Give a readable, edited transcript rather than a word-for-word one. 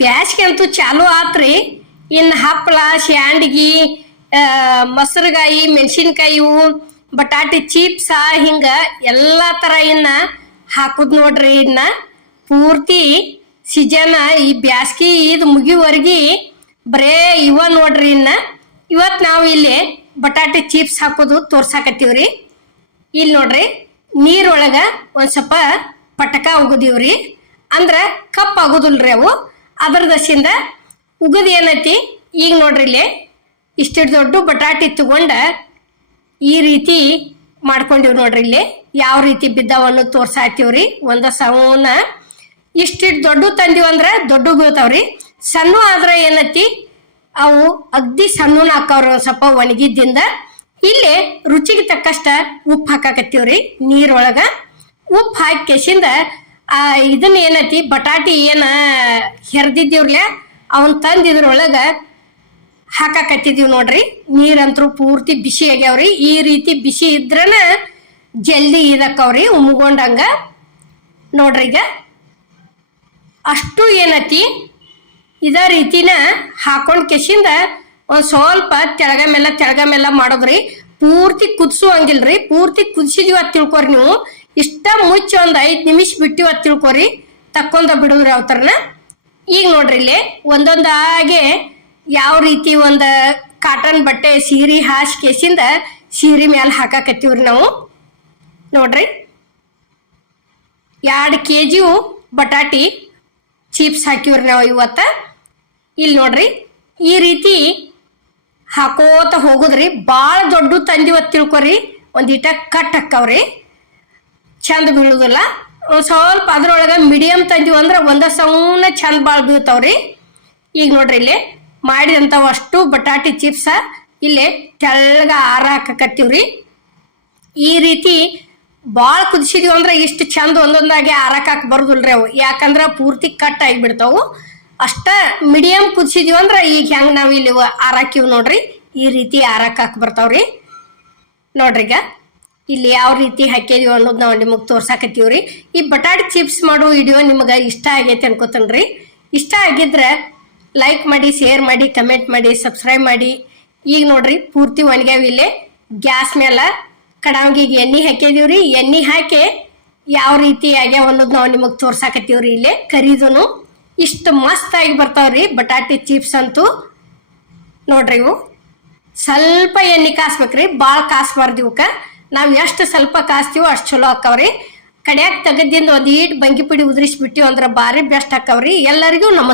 ಬ್ಯಾಸ್ಗೆ ಅಂತೂ ಚಾಲು ಆತ್ರಿ. ಇನ್ನು ಹಪ್ಪಳ, ಶಾಂಡ್ಗಿ, ಮೊಸರುಗಾಯಿ, ಮೆಣಸಿನ್ಕಾಯಿ, ಬಟಾಟೆ ಚಿಪ್ಸ, ಹಿಂಗ ಎಲ್ಲಾ ತರ ಇನ್ನ ಹಾಕುದ್ ನೋಡ್ರಿ. ಇನ್ನ ಪೂರ್ತಿ ಸೀಜನ್ ಈ ಬ್ಯಾಸ್ಗಿ ಇದು ಮುಗಿವರ್ಗಿ ಬರೇ ಇವ ನೋಡ್ರಿ. ಇನ್ನ ಇವತ್ ನಾವು ಇಲ್ಲಿ ಬಟಾಟೆ ಚಿಪ್ಸ್ ಹಾಕೋದು ತೋರ್ಸಾಕತ್ತೀವ್ರಿ. ಇಲ್ಲಿ ನೋಡ್ರಿ, ನೀರೊಳಗ ಒಂದ್ ಸ್ವಲ್ಪ ಪಟಕ ಉಗದಿವ್ರಿ, ಅಂದ್ರ ಕಪ್ ಆಗುದಿಲ್ರಿ ಅವು. ಅದ್ರ ದಸಿಂದ ಉಗದ್ ಏನೈತಿ, ಈಗ ನೋಡ್ರಿ ಇಲ್ಲಿ ಇಷ್ಟಿಟ್ ದೊಡ್ಡ ಬಟಾಟೆ ತಗೊಂಡ ಈ ರೀತಿ ಮಾಡ್ಕೊಂಡಿವ್ ನೋಡ್ರಿ. ಇಲ್ಲಿ ಯಾವ ರೀತಿ ಬಿದ್ದಾವನ್ನು ತೋರ್ಸಾತೀವ್ರಿ. ಒಂದ ಸೌನ ಇಷ್ಟಿಟ್ ದೊಡ್ಡ ತಂದಿವಂದ್ರ ದೊಡ್ಡ ಬೀಳ್ತಾವ್ರಿ. ಸಣ್ಣ ಆದ್ರ ಏನೈತಿ, ಅವು ಅಗ್ದಿ ಸಣ್ಣನ ಹಾಕವ್ರಿ ಒಂದ್ ಸ್ವಲ್ಪ ಒಣಗಿದ್ದಿಂದ. ಇಲ್ಲಿ ರುಚಿಗೆ ತಕ್ಕಷ್ಟ ಉಪ್ಪು ಹಾಕಾಕತ್ತೀವ್ರಿ. ನೀರೊಳಗ ಉಪ್ಪು ಹಾಕಿ ಕೆಸಿಂದ ಇದನ್ನ ಏನೈತಿ ಬಟಾಟಿ ಏನ ಹೆರ್ದಿದ್ದೀವ್ರಲ್ಲ ಅವನ್ ತಂದ್ ಇದ್ರೊಳಗ ಹಾಕಾಕತ್ತಿದೀವಿ ನೋಡ್ರಿ. ನೀರಂತ್ರು ಪೂರ್ತಿ ಬಿಸಿ ಆಗ್ಯಾವ್ರಿ. ಈ ರೀತಿ ಬಿಸಿ ಇದ್ರನ ಜಲ್ದಿ ಇದಕ್ಕವ್ರಿ ಉಮ್ಗೊಂಡಂಗ ನೋಡ್ರಿ. ಈಗ ಅಷ್ಟು ಏನತಿ ಇದ ರೀತಿನ ಹಾಕೊಂಡ್ ಕೆಸಿಂದ ಒಂದ್ ಸ್ವಲ್ಪ ತೆಳಗ ಮೆಲ್ಲ ಮಾಡೋದ್ರಿ. ಪೂರ್ತಿ ಕುದಿಸುವಂಗಿಲ್ರಿ. ಪೂರ್ತಿ ಕುದಿಸಿದೀವಿ ಅಂತ ತಿಳ್ಕೊರಿ ನೀವು. ಇಷ್ಟ ಮುಚ್ಚಿ ಒಂದ್ 5 ನಿಮಿಷ ಬಿಟ್ಟಿವಿ ಅಂತ ತಿಳ್ಕೊರಿ, ತಕ್ಕೊಂಡ ಬಿಡುದ್ರಿ ಅವತರನ. ಈಗ ನೋಡ್ರಿ ಇಲ್ಲಿ ಒಂದೊಂದಾಗೆ ಯಾವ ರೀತಿ ಒಂದ್ ಕಾಟನ್ ಬಟ್ಟೆ ಸೀರೆ ಹಾಸಿ ಕೆಸಿಂದ ಸೀರೆ ಮ್ಯಾಲ ಹಾಕಾಕತ್ತೀವ್ರಿ ನಾವು. ನೋಡ್ರಿ 2 kg ಬಟಾಟಿ ಚಿಪ್ಸ್ ಹಾಕಿವ್ರಿ ನಾವು ಇವತ್ತ. ಇಲ್ಲಿ ನೋಡ್ರಿ ಈ ರೀತಿ ಹಾಕೋತ ಹೋಗುದ್ರಿ. ಬಾಳ ದೊಡ್ಡ ತಂದಿವತ್ ತಿಳ್ಕೊರಿ, ಒಂದಿಟ ಕಟ್ ಹಾಕವ್ರಿ, ಚಂದ ಬೀಳುದಿಲ್ಲ. ಸ್ವಲ್ಪ ಅದ್ರೊಳಗ ಮೀಡಿಯಂ ತಂದಿವ್ ಅಂದ್ರ ಒಂದ ಸೌನ ಚಂದ ಬಾಳ್ ಬೀಳ್ತಾವ್ರಿ. ಈಗ ನೋಡ್ರಿ ಇಲ್ಲಿ ಮಾಡಿದಂತಾವ ಅಷ್ಟು ಬಟಾಟಿ ಚಿಪ್ಸ ಇಲ್ಲಿ ತೆಳ್ಳಗ ಆರ ಹಾಕಕತ್ತೀವ್ರಿ. ಈ ರೀತಿ ಬಾಳ ಕುದಿಸಿದೀವಿ ಅಂದ್ರ ಇಷ್ಟು ಚಂದ ಒಂದೊಂದಾಗಿ ಆರಕಾಕ್ ಬರುದಿಲ್ರಿ ಅವು, ಯಾಕಂದ್ರ ಪೂರ್ತಿ ಕಟ್ ಆಗಿಬಿಡ್ತಾವು. ಅಷ್ಟ ಮೀಡಿಯಂ ಕುದಿಸಿದೀವಿ ಅಂದ್ರ ಈಗ ಹೆಂಗ್ ನಾವ್ ಇಲ್ಲಿ ಆರಾಕಿವ್ ನೋಡ್ರಿ, ಈ ರೀತಿ ಆರಾಕಾಕ್ ಬರ್ತಾವ್ರಿ. ನೋಡ್ರಿ ಈಗ ಇಲ್ಲಿ ಯಾವ ರೀತಿ ಹಾಕಿದೀವಿ ಅನ್ನೋದು ನಾವು ನಿಮಗ್ ತೋರ್ಸಾಕತ್ತೀವ್ರಿ. ಈ ಬಟಾಟಿ ಚಿಪ್ಸ್ ಮಾಡೋ ವಿಡಿಯೋ ನಿಮಗ ಇಷ್ಟ ಆಗೈತೆ ಅನ್ಕೋತನ್ರಿ. ಇಷ್ಟ ಆಗಿದ್ರ ಲೈಕ್ ಮಾಡಿ, ಶೇರ್ ಮಾಡಿ, ಕಮೆಂಟ್ ಮಾಡಿ, ಸಬ್ಸ್ಕ್ರೈಬ್ ಮಾಡಿ. ಈಗ ನೋಡ್ರಿ ಪೂರ್ತಿ ಒಣಗ್ಯಾವ. ಇಲ್ಲೇ ಗ್ಯಾಸ್ ಮೇಲ ಕಡಾವಿಗೆ ಎಣ್ಣೆ ಹಾಕಿದೀವ್ರಿ. ಎಣ್ಣೆ ಹಾಕಿ ಯಾವ ರೀತಿ ಆಗ್ಯಾವ ಅನ್ನೋದು ನಾವು ನಿಮಗ್ ತೋರ್ಸಾಕತ್ತೀವ್ರಿ. ಇಲ್ಲೇ ಕರಿದನು ಇಷ್ಟು ಮಸ್ತ್ ಆಗಿ ಬರ್ತಾವ್ರಿ ಬಟಾಟಿ ಚಿಪ್ಸ್ ಅಂತೂ. ನೋಡ್ರಿ ಇವು ಸ್ವಲ್ಪ ಎಣ್ಣೆ ಕಾಸ್ಬೇಕ್ರಿ, ಬಾಳ ಕಾಸ್ಬಾರ್ದು ಇವಕ್ಕ. ನಾವ್ ಎಷ್ಟು ಸ್ವಲ್ಪ ಕಾಸ್ತೀವೋ ಅಷ್ಟು ಚಲೋ ಹಾಕವ್ರಿ. ಕಡ್ಯಾಕ್ ತೆಗದಿಂದ ಒಂದೀಟ್ ಬಂಗಿ ಪುಡಿ ಉದ್ರಿಸಿ ಬಿಟ್ಟಿವ್ ಅಂದ್ರ ಬಾರಿ ಬೆಸ್ಟ್ ಹಾಕವ್ರಿ. ಎಲ್ಲರಿಗೂ ನಮಸ್ಕಾರ.